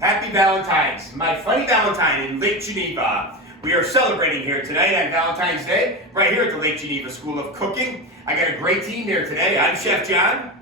Happy Valentine's, my funny Valentine in Lake Geneva. We are celebrating here tonight on Valentine's Day, right here at the Lake Geneva School of Cooking. I got a great team here today. I'm Chef John.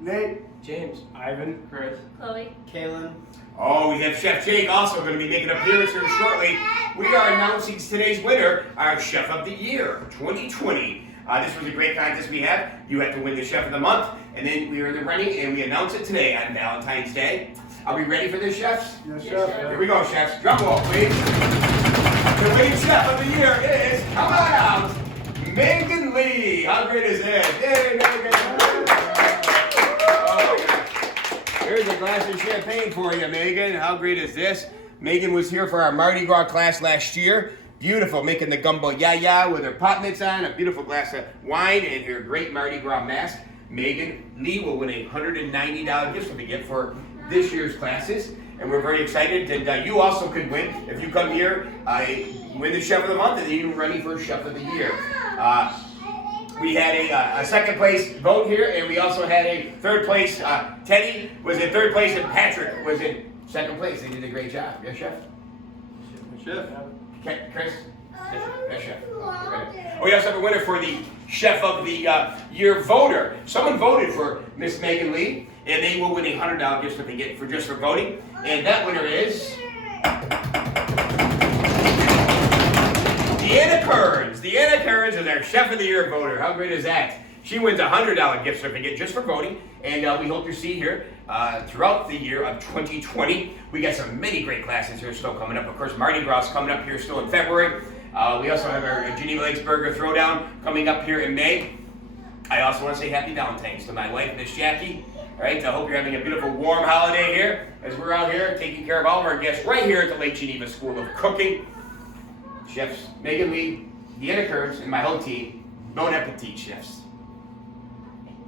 Nate. James. Ivan. Chris. Chloe. Kaylin. Oh, we have Chef Jake also going to be making an appearance here shortly. We are announcing today's winner, our Chef of the Year 2020. This was a great contest we had. You have to win the Chef of the Month, and then we are in the running, and we announce it today on Valentine's Day. Are we ready for this, chefs? Yes, Chef. Here we go, chefs. Drum roll, please. The winning Chef of the Year is, come on out, Megan Lee. How great is this? Yay, Megan. Oh, gosh. Here's a glass of champagne for you, Megan. How great is this? Megan was here for our Mardi Gras class last year. Beautiful, making the gumbo yaya with her pot mitts on, a beautiful glass of wine, and her great Mardi Gras mask. Megan Lee will win a $190 gift certificate for this year's classes, and we're very excited. And you also could win if you come here, win the Chef of the Month, and then you're running for Chef of the Year. We had a second place vote here, and we also had a third place. Teddy was in third place, and Patrick was in second place. They did a great job. Yes, Chef? Chef. Chris? Yes, Chef. We also have a winner for the Chef of the Year voter. Someone voted for Miss Megan Lee, and they will win a $100 gift certificate for just for voting. And that winner is Deanna Kearns. Deanna Kearns is our Chef of the Year voter. How great is that? She wins a $100 gift certificate just for voting, and we hope to see here throughout the year of 2020. We got some many great classes here still coming up. Of course, Mardi Gras is coming up here still in February. We also have our Geneva Lakes Burger Throwdown coming up here in May. I also want to say happy Valentine's to my wife, Miss Jackie. All right, I hope you're having a beautiful warm holiday here as we're out here taking care of all of our guests right here at the Lake Geneva School of Cooking. Chefs Megan Lee, Deanna Kearns, and my whole team, bon appetit, chefs.